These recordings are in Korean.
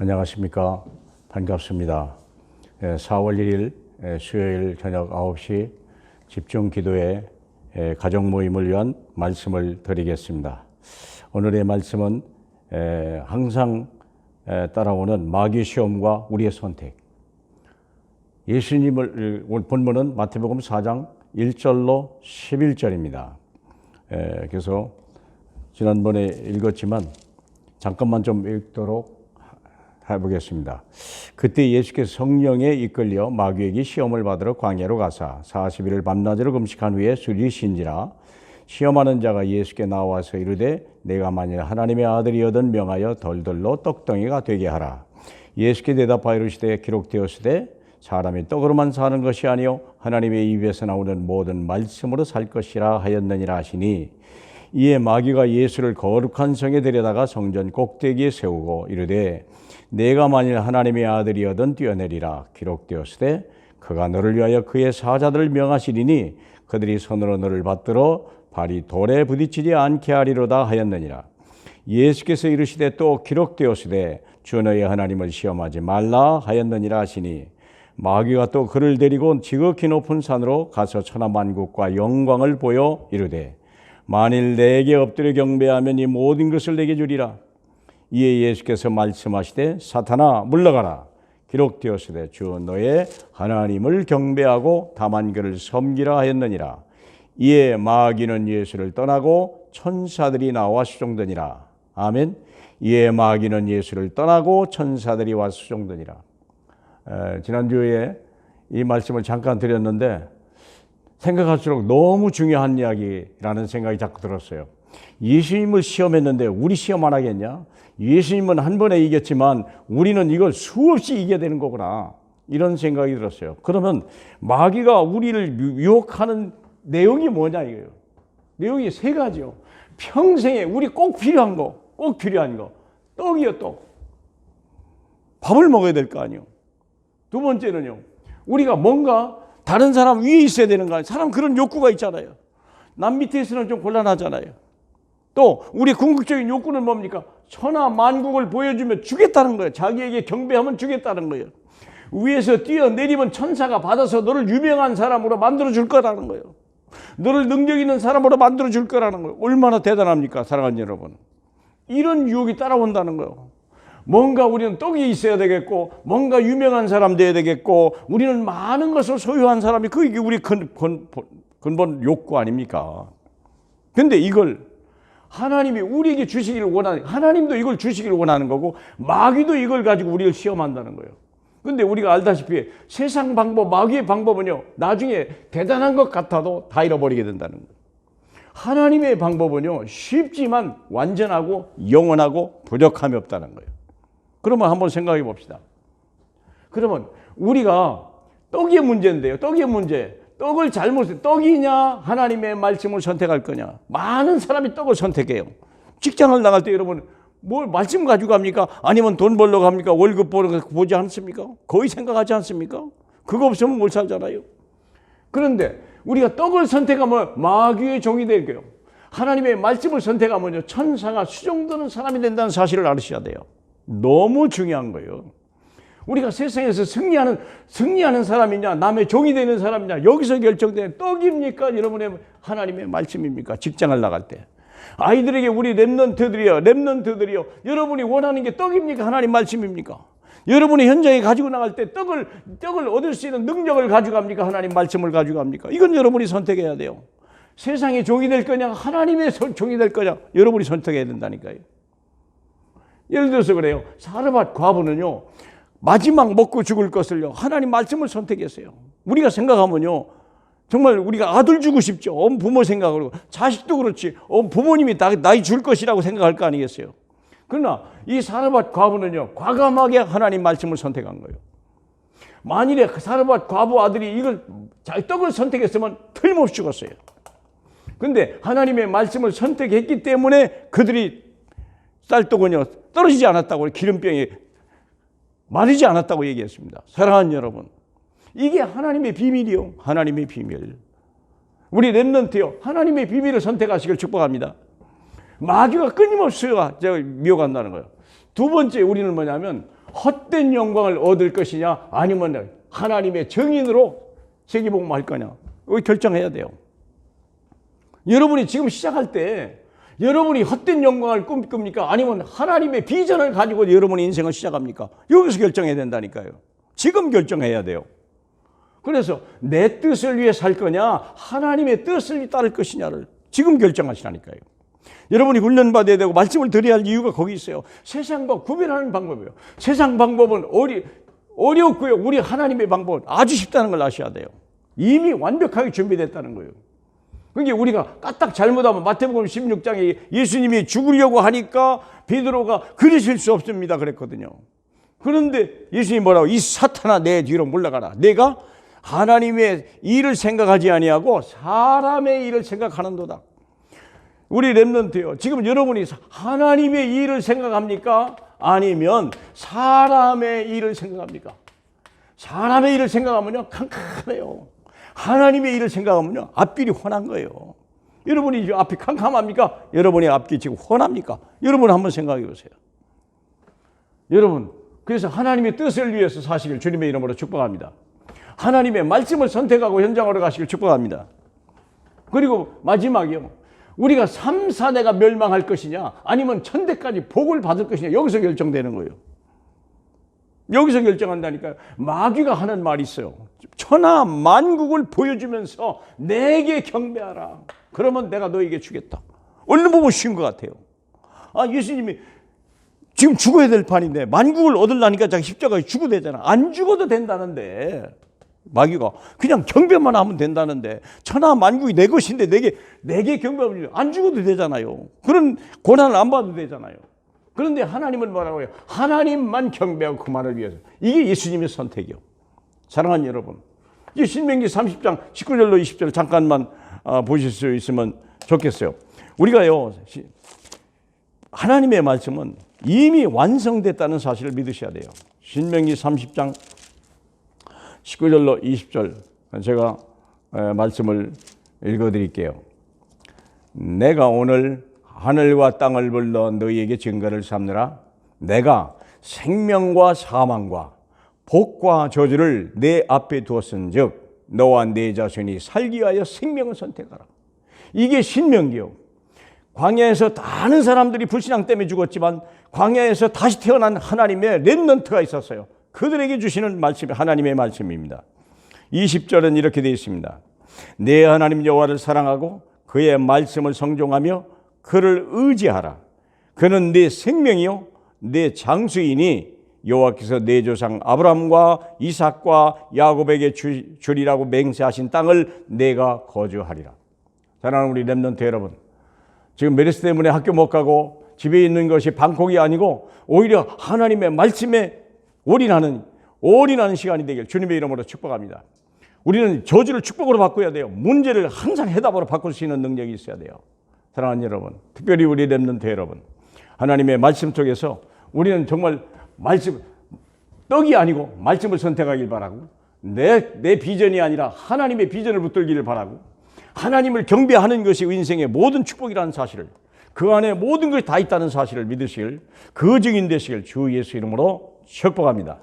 안녕하십니까. 반갑습니다. 4월 1일 수요일 저녁 9시 집중 기도회 가정 모임을 위한 말씀을 드리겠습니다. 오늘의 말씀은 항상 따라오는 마귀 시험과 우리의 선택. 예수님을 본문은 마태복음 4장 1절로 11절입니다. 그래서 지난번에 읽었지만 잠깐만 좀 읽도록 해보겠습니다. 그때 예수께서 성령에 이끌려 마귀에게 시험을 받으러 광야로 가사 40일을 밤낮으로 금식한 후에 술이신지라 시험하는 자가 예수께 나와서 이르되 내가 만일 하나님의 아들이거든 명하여 덜덜로 떡덩이가 되게 하라. 예수께 대답하여 이르시되 기록되었으되 사람이 떡으로만 사는 것이 아니요 하나님의 입에서 나오는 모든 말씀으로 살 것이라 하였느니라 하시니 이에 마귀가 예수를 거룩한 성에 데려다가 성전 꼭대기에 세우고 이르되 내가 만일 하나님의 아들이거든 뛰어내리라. 기록되었으되 그가 너를 위하여 그의 사자들을 명하시리니 그들이 손으로 너를 받들어 발이 돌에 부딪히지 않게 하리로다 하였느니라. 예수께서 이르시되 또 기록되었으되 주 너의 하나님을 시험하지 말라 하였느니라 하시니 마귀가 또 그를 데리고 지극히 높은 산으로 가서 천하만국과 영광을 보여 이르되 만일 내게 엎드려 경배하면 이 모든 것을 내게 주리라. 이에 예수께서 말씀하시되 사탄아 물러가라. 기록되었으되 주 너의 하나님을 경배하고 다만 그를 섬기라 하였느니라. 이에 마귀는 예수를 떠나고 천사들이 나와 수종되니라. 아멘. 이에 마귀는 예수를 떠나고 천사들이 와 수종되니라. 지난주에 이 말씀을 잠깐 드렸는데 생각할수록 너무 중요한 이야기라는 생각이 자꾸 들었어요. 예수님을 시험했는데 우리 시험 안 하겠냐? 예수님은 한 번에 이겼지만 우리는 이걸 수없이 이겨야 되는 거구나. 이런 생각이 들었어요. 그러면 마귀가 우리를 유혹하는 내용이 뭐냐 이거예요. 내용이 세 가지요. 평생에 우리 꼭 필요한 거, 떡이요, 떡. 밥을 먹어야 될 거 아니에요. 두 번째는요. 우리가 뭔가 다른 사람 위에 있어야 되는 거 아니에요. 사람 그런 욕구가 있잖아요. 남 밑에 있으면 좀 곤란하잖아요. 또 우리 궁극적인 욕구는 뭡니까? 천하 만국을 보여주면 주겠다는 거예요. 자기에게 경배하면 주겠다는 거예요. 위에서 뛰어내리면 천사가 받아서 너를 유명한 사람으로 만들어 줄 거라는 거예요. 너를 능력 있는 사람으로 만들어 줄 거라는 거예요. 얼마나 대단합니까, 사랑하는 여러분. 이런 유혹이 따라온다는 거예요. 뭔가 우리는 떡이 있어야 되겠고 뭔가 유명한 사람 돼야 되겠고 우리는 많은 것을 소유한 사람이 그게 우리 근본 욕구 아닙니까? 근데 이걸 하나님이 우리에게 주시기를 원하는, 하나님도 이걸 주시기를 원하는 거고 마귀도 이걸 가지고 우리를 시험한다는 거예요. 근데 우리가 알다시피 세상 방법, 마귀의 방법은요 나중에 대단한 것 같아도 다 잃어버리게 된다는 거예요. 하나님의 방법은요 쉽지만 완전하고 영원하고 부족함이 없다는 거예요. 그러면 한번 생각해 봅시다. 그러면 우리가 떡의 문제인데요. 떡의 문제. 떡을 잘못해. 떡이냐 하나님의 말씀을 선택할 거냐. 많은 사람이 떡을 선택해요. 직장을 나갈 때 여러분 뭘 말씀 가지고 갑니까? 아니면 돈 벌러 갑니까? 월급 벌러 보지 않습니까? 거의 생각하지 않습니까? 그거 없으면 못 살잖아요. 그런데 우리가 떡을 선택하면 마귀의 종이 될 거예요. 하나님의 말씀을 선택하면요 천사가 수종드는 사람이 된다는 사실을 알으셔야 돼요. 너무 중요한 거예요. 우리가 세상에서 승리하는 사람이냐 남의 종이 되는 사람이냐 여기서 결정되는 떡입니까? 여러분의 하나님의 말씀입니까? 직장을 나갈 때 아이들에게 우리 렘넌트들이요 여러분이 원하는 게 떡입니까? 하나님 말씀입니까? 여러분이 현장에 가지고 나갈 때 떡을 얻을 수 있는 능력을 가져갑니까? 하나님 말씀을 가져갑니까? 이건 여러분이 선택해야 돼요. 세상의 종이 될 거냐 하나님의 종이 될 거냐 여러분이 선택해야 된다니까요. 예를 들어서 그래요. 사르밧 과부는요 마지막 먹고 죽을 것을요 하나님 말씀을 선택했어요. 우리가 생각하면요 정말 우리가 아들 주고 싶죠. 부모 생각으로. 자식도 그렇지. 부모님이 나이 줄 것이라고 생각할 거 아니겠어요. 그러나 이 사르밧 과부는요 과감하게 하나님 말씀을 선택한 거예요. 만일에 사르밧 과부 아들이 이걸 떡을 선택했으면 틀림없이 죽었어요. 그런데 하나님의 말씀을 선택했기 때문에 그들이 쌀떡은요 떨어지지 않았다고, 기름병에 마르지 않았다고 얘기했습니다. 사랑하는 여러분, 이게 하나님의 비밀이요. 하나님의 비밀. 우리 렘넌트요 하나님의 비밀을 선택하시길 축복합니다. 마귀가 끊임없이 미워간다는 거예요. 두 번째 우리는 뭐냐면 헛된 영광을 얻을 것이냐 아니면 하나님의 정인으로 세계복음할 거냐 이거 결정해야 돼요. 여러분이 지금 시작할 때 여러분이 헛된 영광을 꿈꿉니까? 아니면 하나님의 비전을 가지고 여러분의 인생을 시작합니까? 여기서 결정해야 된다니까요. 지금 결정해야 돼요. 그래서 내 뜻을 위해 살 거냐 하나님의 뜻을 따를 것이냐를 지금 결정하시라니까요. 여러분이 훈련받아야 되고 말씀을 드려야 할 이유가 거기 있어요. 세상과 구별하는 방법이에요. 세상 방법은 어렵고요. 우리 하나님의 방법은 아주 쉽다는 걸 아셔야 돼요. 이미 완벽하게 준비됐다는 거예요. 그게 우리가 까딱 잘못하면 마태복음 16장에 예수님이 죽으려고 하니까 베드로가 그러실 수 없습니다 그랬거든요. 그런데 예수님이 뭐라고? 이 사탄아 내 뒤로 물러가라. 내가 하나님의 일을 생각하지 아니하고 사람의 일을 생각하는도다. 우리 렘넌트요. 지금 여러분이 하나님의 일을 생각합니까? 아니면 사람의 일을 생각합니까? 사람의 일을 생각하면요 캄캄해요. 하나님의 일을 생각하면요 앞길이 훤한 거예요. 여러분이 앞이 캄캄합니까? 여러분의 앞길이 지금 훤합니까? 여러분 한번 생각해 보세요. 여러분 그래서 하나님의 뜻을 위해서 사시길 주님의 이름으로 축복합니다. 하나님의 말씀을 선택하고 현장으로 가시길 축복합니다. 그리고 마지막이요. 우리가 3, 4대가 멸망할 것이냐 아니면 천대까지 복을 받을 것이냐 여기서 결정되는 거예요. 여기서 결정한다니까요. 마귀가 하는 말이 있어요. 천하 만국을 보여주면서 내게 경배하라. 그러면 내가 너에게 주겠다. 얼른 보면 쉬운 것 같아요. 예수님이 지금 죽어야 될 판인데 만국을 얻으려니까 자기 십자가에 죽어도 되잖아. 안 죽어도 된다는데 마귀가 그냥 경배만 하면 된다는데 천하 만국이 내 것인데 내게 경배하면 안 죽어도 되잖아요. 그런 고난을 안 받아도 되잖아요. 그런데 하나님은 뭐라고 해요? 하나님만 경배하고 그만을 위해서. 이게 예수님의 선택이요. 사랑하는 여러분, 이 신명기 30장 19절로 20절 잠깐만 보실 수 있으면 좋겠어요. 우리가요 하나님의 말씀은 이미 완성됐다는 사실을 믿으셔야 돼요. 신명기 30장 19절로 20절 제가 말씀을 읽어드릴게요. 내가 오늘 하늘과 땅을 불러 너희에게 증거를 삼느라 내가 생명과 사망과 복과 저주를 내 앞에 두었은즉 너와 네 자손이 살기 위하여 생명을 선택하라. 이게 신명기요. 광야에서 많은 사람들이 불신앙 때문에 죽었지만 광야에서 다시 태어난 하나님의 렘넌트가 있었어요. 그들에게 주시는 말씀이 하나님의 말씀입니다. 20절은 이렇게 되어 있습니다. 내 하나님 여호와를 사랑하고 그의 말씀을 성종하며 그를 의지하라. 그는 네 생명이요 네 장수이니 여호와께서 네 조상 아브라함과 이삭과 야곱에게 주리라고 맹세하신 땅을 내가 거주하리라. 사랑하는 우리 렘넌트 여러분, 지금 메르스 때문에 학교 못 가고 집에 있는 것이 방콕이 아니고 오히려 하나님의 말씀에 올인하는 시간이 되길 주님의 이름으로 축복합니다. 우리는 저주를 축복으로 바꿔야 돼요. 문제를 항상 해답으로 바꿀 수 있는 능력이 있어야 돼요. 사랑하는 여러분, 특별히 우리 렘넌트 여러분, 하나님의 말씀 속에서 우리는 정말 말씀, 떡이 아니고 말씀을 선택하길 바라고 내 비전이 아니라 하나님의 비전을 붙들기를 바라고 하나님을 경배하는 것이 인생의 모든 축복이라는 사실을 그 안에 모든 것이 다 있다는 사실을 믿으실 그 증인 되시길 주 예수 이름으로 축복합니다.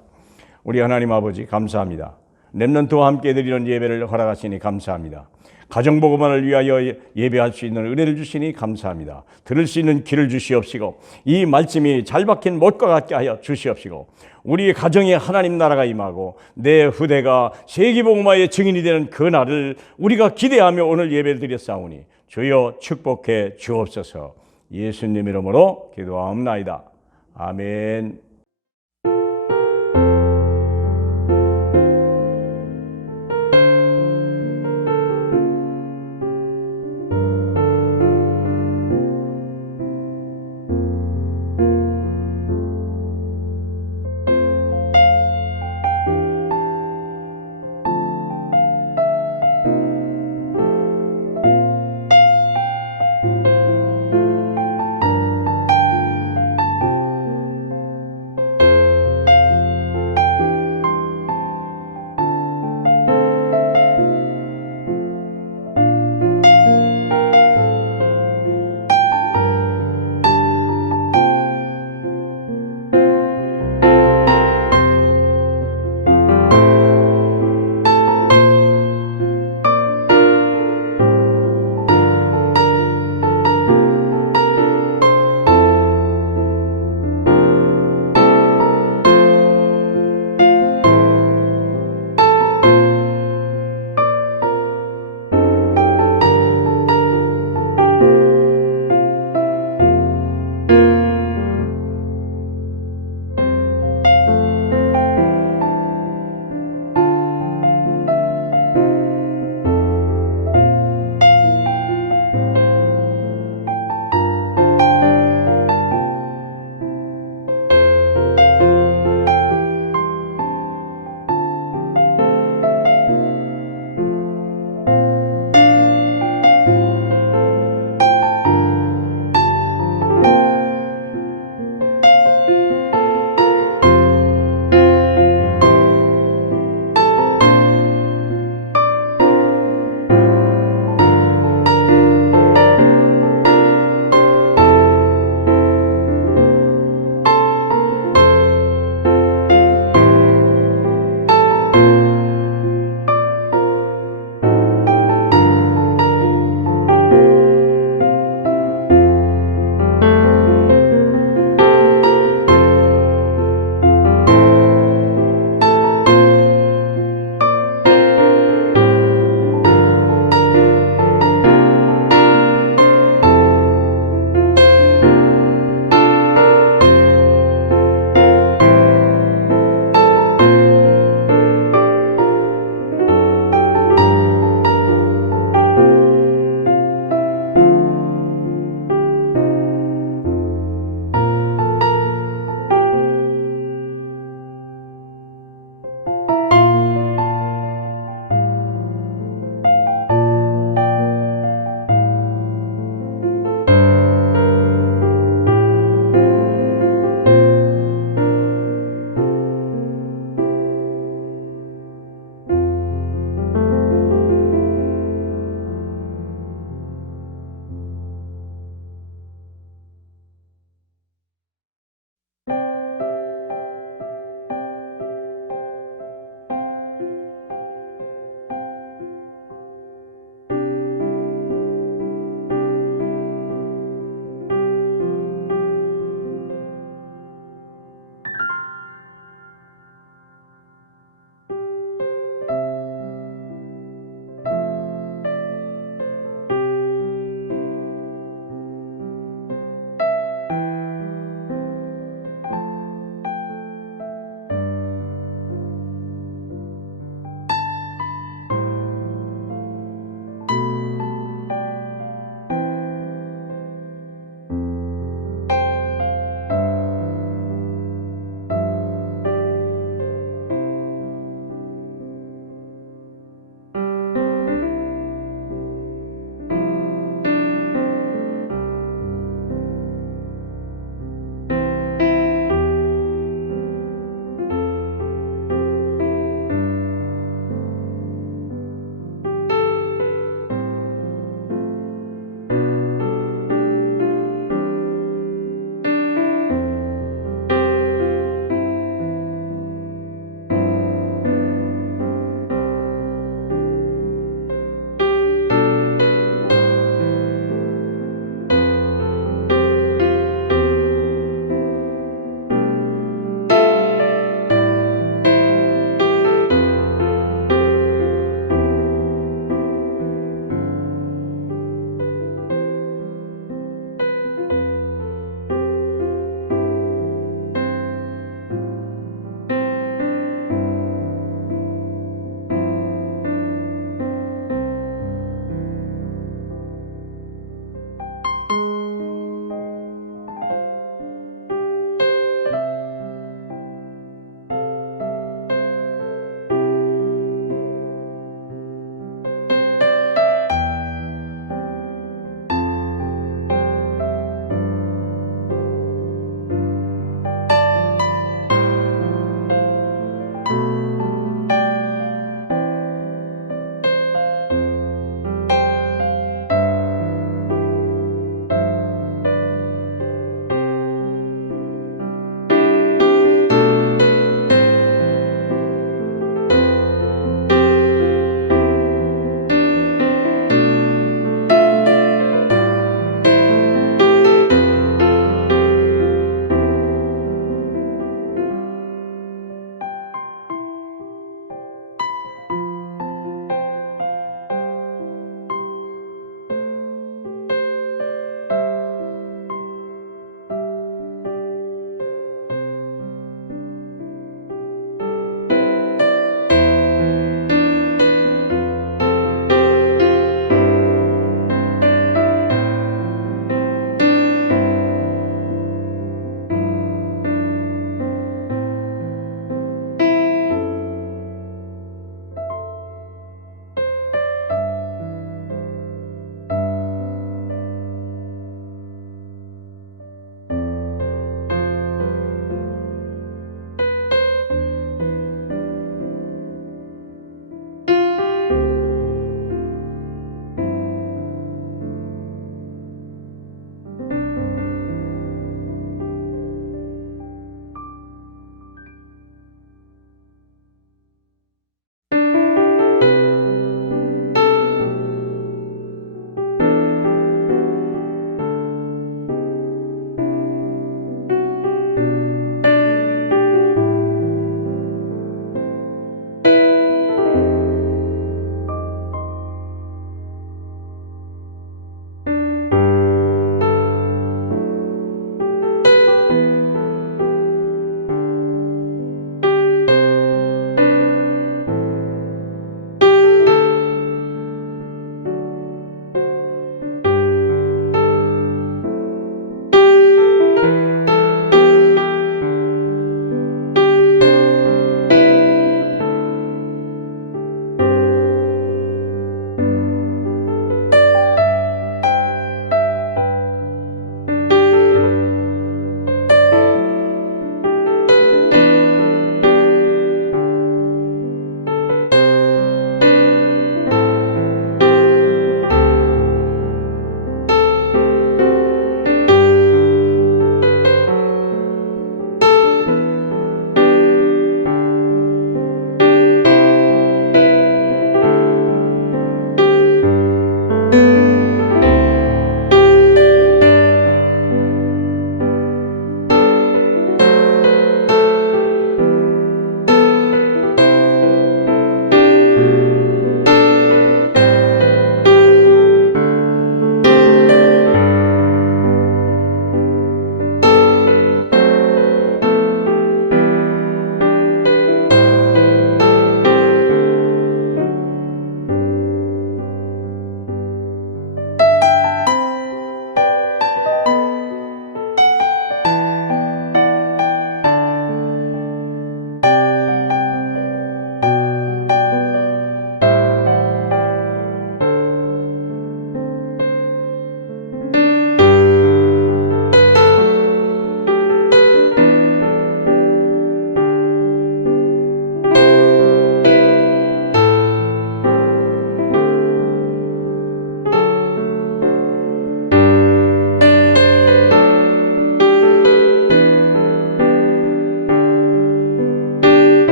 우리 하나님 아버지 감사합니다. 렘넌트와 함께 드리는 예배를 허락하시니 감사합니다. 가정복음만을 위하여 예배할 수 있는 은혜를 주시니 감사합니다. 들을 수 있는 귀를 주시옵시고 이 말씀이 잘 박힌 못과 같게 하여 주시옵시고 우리의 가정에 하나님 나라가 임하고 내 후대가 세계복음화의 증인이 되는 그 날을 우리가 기대하며 오늘 예배를 드렸사오니 주여 축복해 주옵소서. 예수님 이름으로 기도하옵나이다. 아멘.